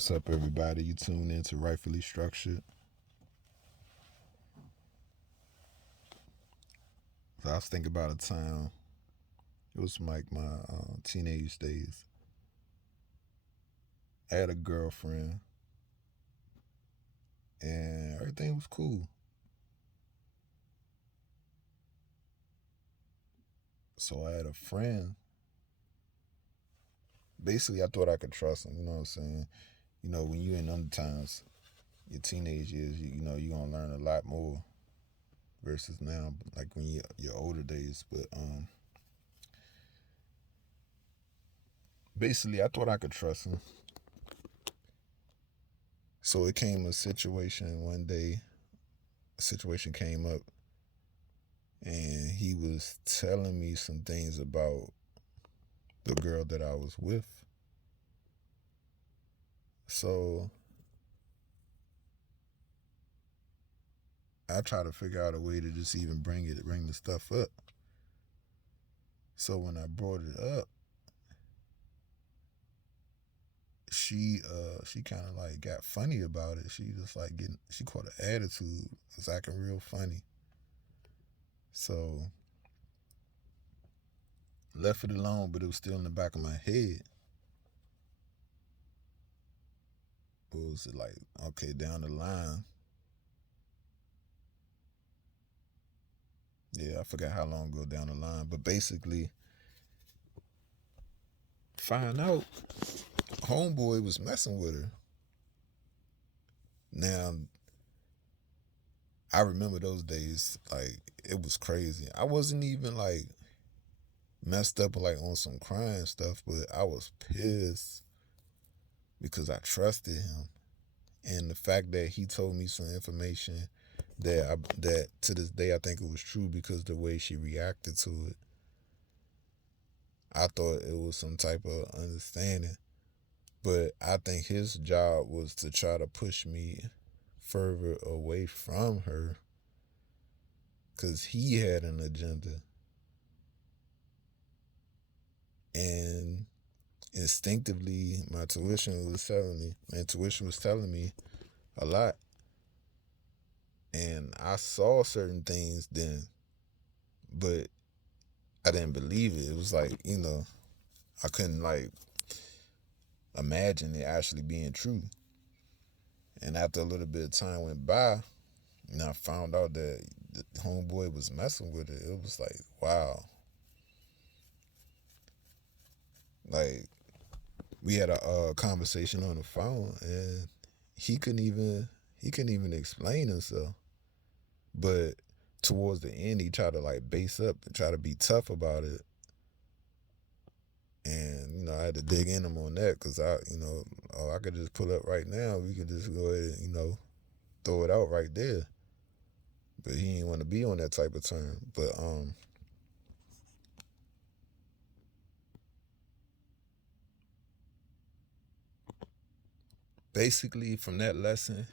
What's up, everybody? You tuned in to Rightfully Structured. So I was thinking about a time, it was like my teenage days. I had a girlfriend, and everything was cool. So I had a friend. Basically, I thought I could trust him. You know what I'm saying? When you in them times, your teenage years, you're going to learn a lot more versus now, like when your older days. But basically, I thought I could trust him. So it came a situation one day, a situation came up, and he was telling me some things about the girl that I was with. So I try to figure out a way to just even bring the stuff up. So when I brought it up, she kind of like got funny about it. She just like she caught an attitude. Was acting real funny. So left it alone, but it was still in the back of my head. What was it like? Okay, down the line. Yeah, I forgot how long ago down the line, but basically, find out homeboy was messing with her. Now, I remember those days, like, it was crazy. I wasn't even, like, messed up, like, on some crying stuff, but I was pissed because I trusted him. And the fact that he told me some information that to this day I think it was true because the way she reacted to it, I thought it was some type of understanding. But I think his job was to try to push me further away from her because he had an agenda. And instinctively, my intuition was telling me a lot. And I saw certain things then, but I didn't believe it. It was like, I couldn't like imagine it actually being true. And after a little bit of time went by, and I found out that the homeboy was messing with it, it was like, wow. Like, we had a conversation on the phone, and he couldn't even explain himself. But towards the end, he tried to like base up and try to be tough about it. And I had to dig in him on that because I could just pull up right now. We could just go ahead and throw it out right there. But he didn't want to be on that type of term. But basically from that lesson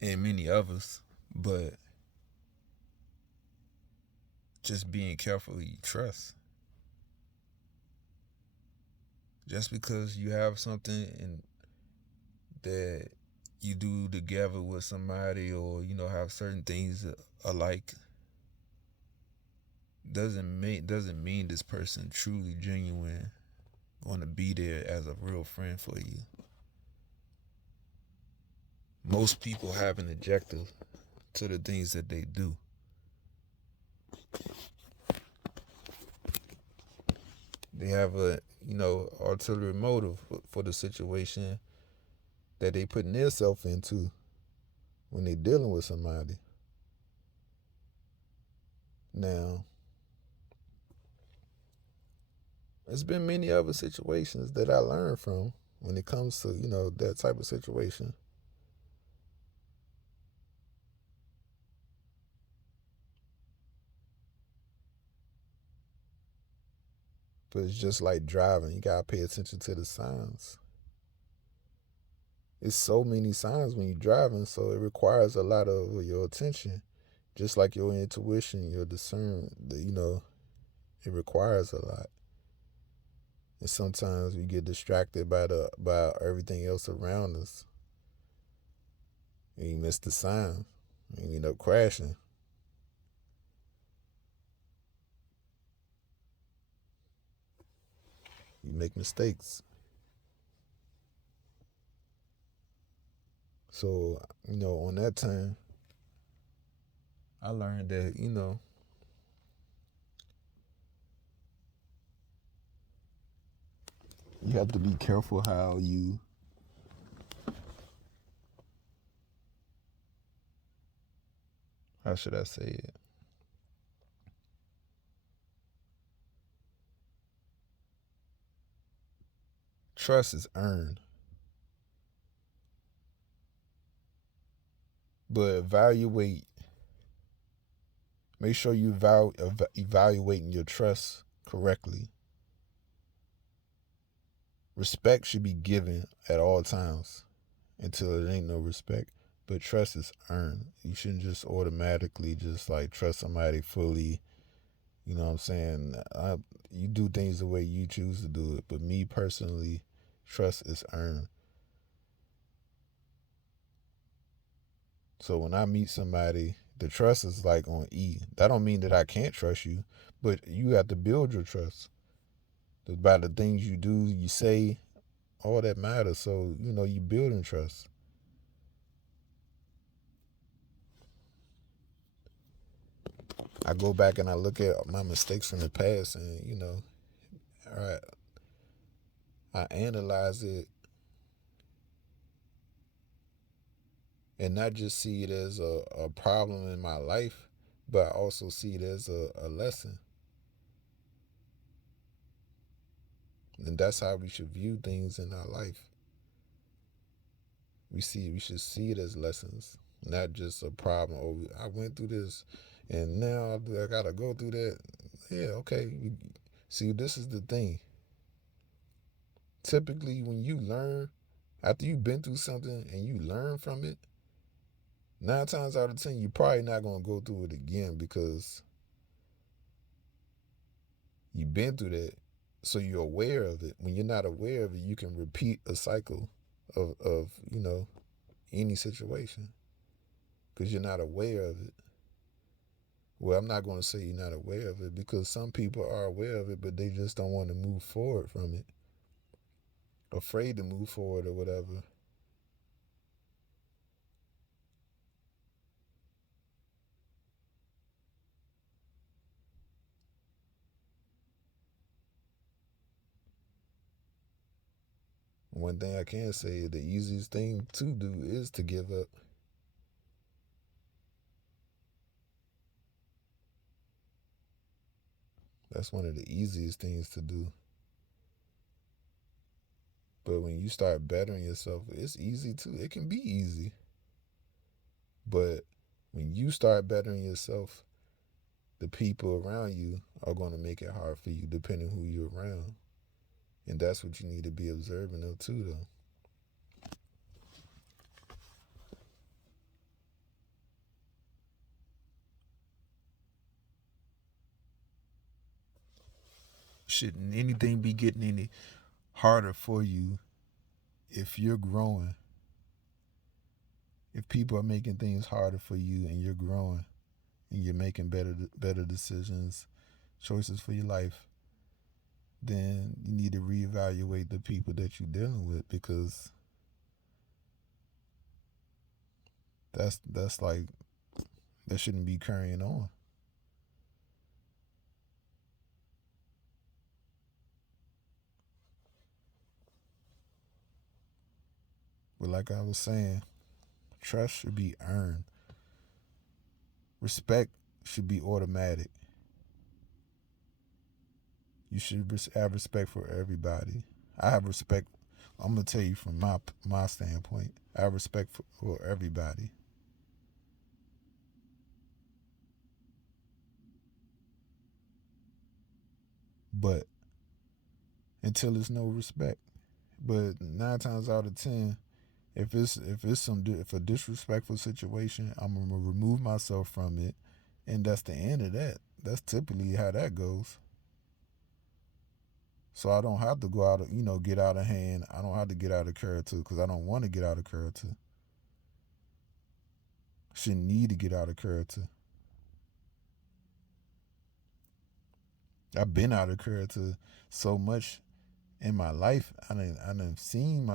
and many others, but just being careful who you trust. Just because you have something and that you do together with somebody, or have certain things alike, doesn't mean this person truly genuine going to be there as a real friend for you. Most people have an objective to the things that they do. They have a ulterior motive for the situation that they putting themselves into when they dealing with somebody. Now, there's been many other situations that I learned from when it comes to that type of situation. But it's just like driving. You gotta pay attention to the signs. It's so many signs when you're driving, so it requires a lot of your attention. Just like your intuition, your discernment, it requires a lot. sometimes we get distracted by everything else around us, and you miss the sign, and you end up crashing. You make mistakes. So, on that time, I learned that, you have to be careful how should I say it? Trust is earned, but make sure you evaluating your trust correctly. Respect should be given at all times until it ain't no respect. But trust is earned. You shouldn't just automatically just like trust somebody fully. You know what I'm saying? You do things the way you choose to do it. But me personally, trust is earned. So when I meet somebody, the trust is like on E. That don't mean that I can't trust you, but you have to build your trust. By the things you do, you say, all that matters. So, you building trust. I go back and I look at my mistakes from the past and, all right, I analyze it and not just see it as a problem in my life, but I also see it as a lesson. And that's how we should view things in our life. We should see it as lessons, not just a problem. Oh, I went through this and now I gotta go through that. Yeah, okay. See, this is the thing. Typically, when you learn, after you've been through something and you learn from it, 9 times out of 10, you're probably not going to go through it again because you've been through that. So you're aware of it. When you're not aware of it, you can repeat a cycle of any situation because you're not aware of it. Well, I'm not going to say you're not aware of it because some people are aware of it, but they just don't want to move forward from it. Afraid to move forward or whatever. One thing I can say is the easiest thing to do is to give up. That's one of the easiest things to do. But when you start bettering yourself, it's easy too. It can be easy. But when you start bettering yourself, the people around you are going to make it hard for you depending who you're around. And that's what you need to be observing of too, though. Shouldn't anything be getting any harder for you if you're growing? If people are making things harder for you and you're growing and you're making better decisions, choices for your life, then you need to reevaluate the people that you're dealing with because that's like that shouldn't be carrying on. But like I was saying, trust should be earned. Respect should be automatic. You should have respect for everybody. I have respect. I'm gonna tell you from my standpoint. I have respect for everybody. But until there's no respect. But 9 times out of 10, if a disrespectful situation, I'm gonna remove myself from it, and that's the end of that. That's typically how that goes. So I don't have to go out, get out of hand. I don't have to get out of character because I don't want to get out of character. Shouldn't need to get out of character. I've been out of character so much in my life. I done seen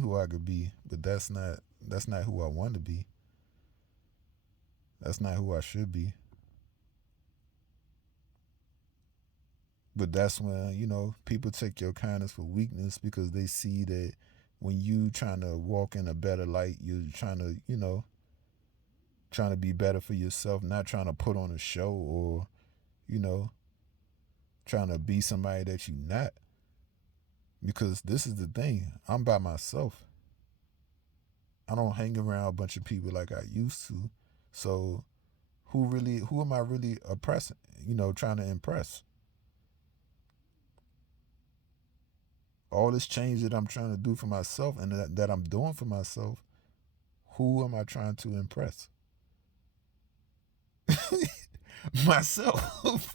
who I could be, but that's not who I want to be. That's not who I should be. But that's when, people take your kindness for weakness because they see that when you trying to walk in a better light, you're trying to, trying to be better for yourself, not trying to put on a show or, you know, trying to be somebody that you're not. Because this is the thing, I'm by myself. I don't hang around a bunch of people like I used to. So who am I really oppressing, trying to impress? All this change that I'm trying to do for myself and that I'm doing for myself, who am I trying to impress? Myself.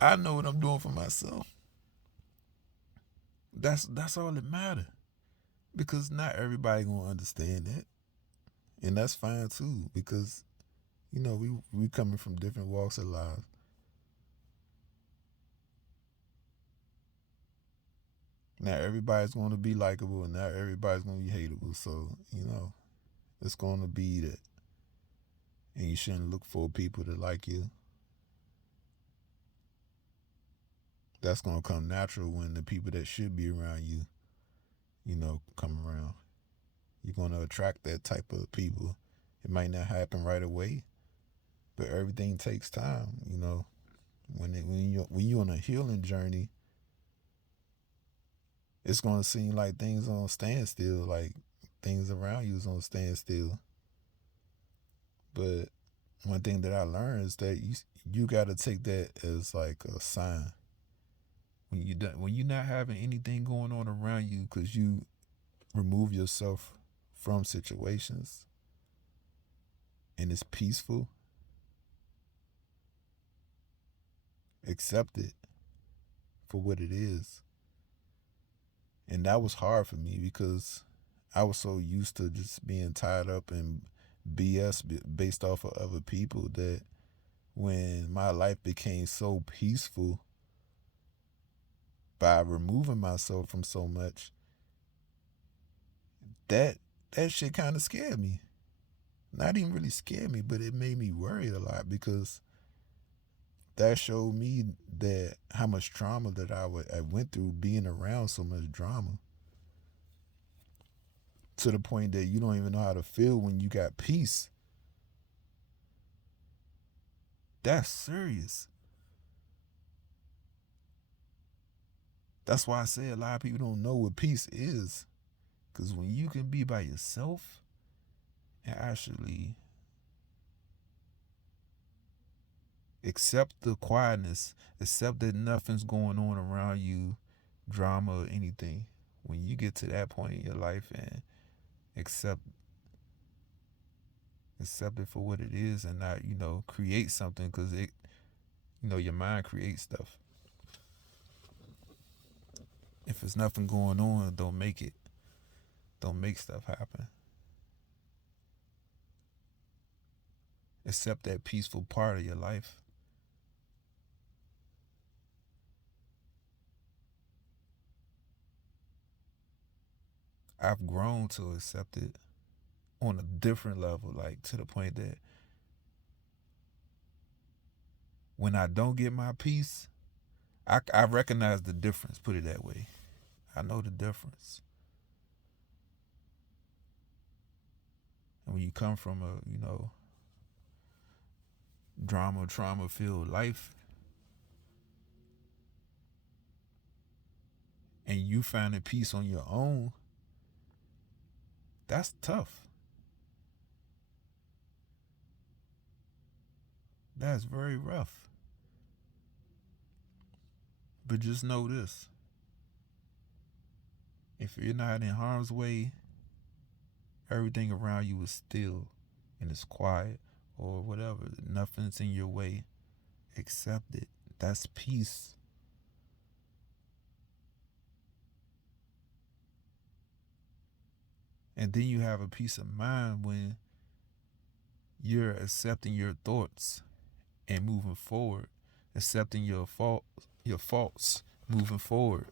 I know what I'm doing for myself. That's all that matters. Because not everybody gonna understand that. And that's fine too, because we coming from different walks of life. Not everybody's gonna be likable and not everybody's gonna be hateable. So, it's gonna be that. And you shouldn't look for people to like you. That's gonna come natural when the people that should be around you, come around. You're gonna attract that type of people. It might not happen right away, but everything takes time. When you're on a healing journey, it's gonna seem like things on standstill, like things around you is on standstill. But one thing that I learned is that you got to take that as like a sign. When you're not having anything going on around you because you remove yourself from situations and it's peaceful, accept it for what it is. And that was hard for me because I was so used to just being tied up in BS based off of other people that when my life became so peaceful by removing myself from so much, that shit kind of scared me. Not even really scared me, but it made me worried a lot because that showed me that how much trauma that I went through being around so much drama. To the point that you don't even know how to feel when you got peace. That's serious. That's why I say a lot of people don't know what peace is. Because when you can be by yourself and actually accept the quietness, accept that nothing's going on around you, drama or anything, when you get to that point in your life and accept it for what it is and not, create something because it, your mind creates stuff. If there's nothing going on, don't make it. Don't make stuff happen. Accept that peaceful part of your life. I've grown to accept it on a different level, like to the point that when I don't get my peace, I recognize the difference, put it that way. I know the difference. And when you come from a, trauma filled life, and you finding peace on your own, that's tough. That's very rough. But just know this. If you're not in harm's way, everything around you is still and it's quiet or whatever. Nothing's in your way. Accept it. That's peace. And then you have a peace of mind when you're accepting your thoughts and moving forward, accepting your faults, moving forward.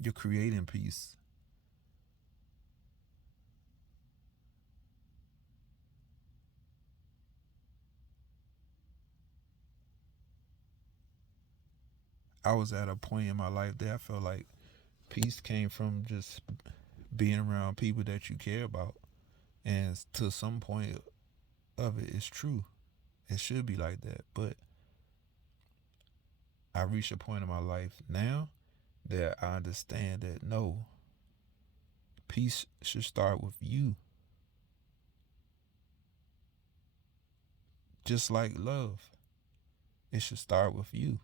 You're creating peace. I was at a point in my life that I felt like peace came from just being around people that you care about. And to some point of it, it's true. It should be like that. But I reached a point in my life now that I understand that no, peace should start with you. Just like love, it should start with you.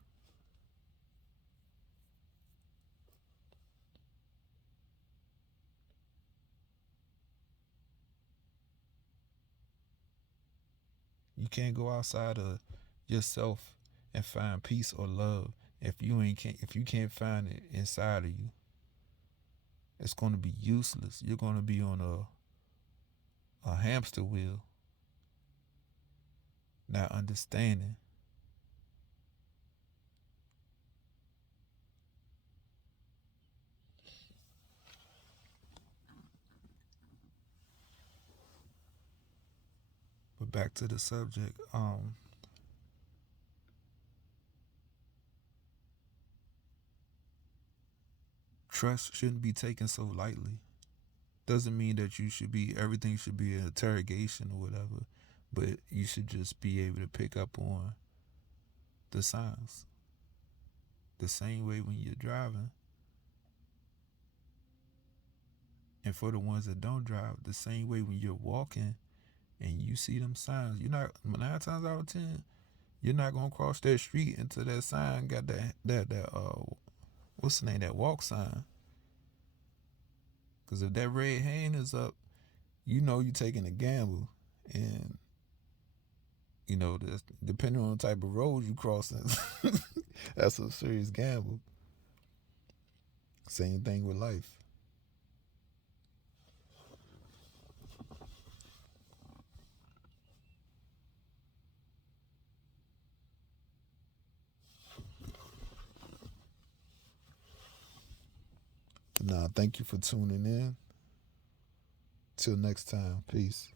You can't go outside of yourself and find peace or love if you can't find it inside of you. It's going to be useless. You're going to be on a hamster wheel, not understanding. But back to the subject, trust shouldn't be taken so lightly. Doesn't mean that you should be everything should be an interrogation or whatever, but you should just be able to pick up on the signs. The same way when you're driving, and for the ones that don't drive, the same way when you're walking and you see them signs. You're not 9 times out of 10, you're not gonna cross that street until that sign got that what's the name, that walk sign. Because if that red hand is up, you know you're taking a gamble, and depending on the type of road you crossing, that's a serious gamble. Same thing with life. Nah, thank you for tuning in. Till next time, peace.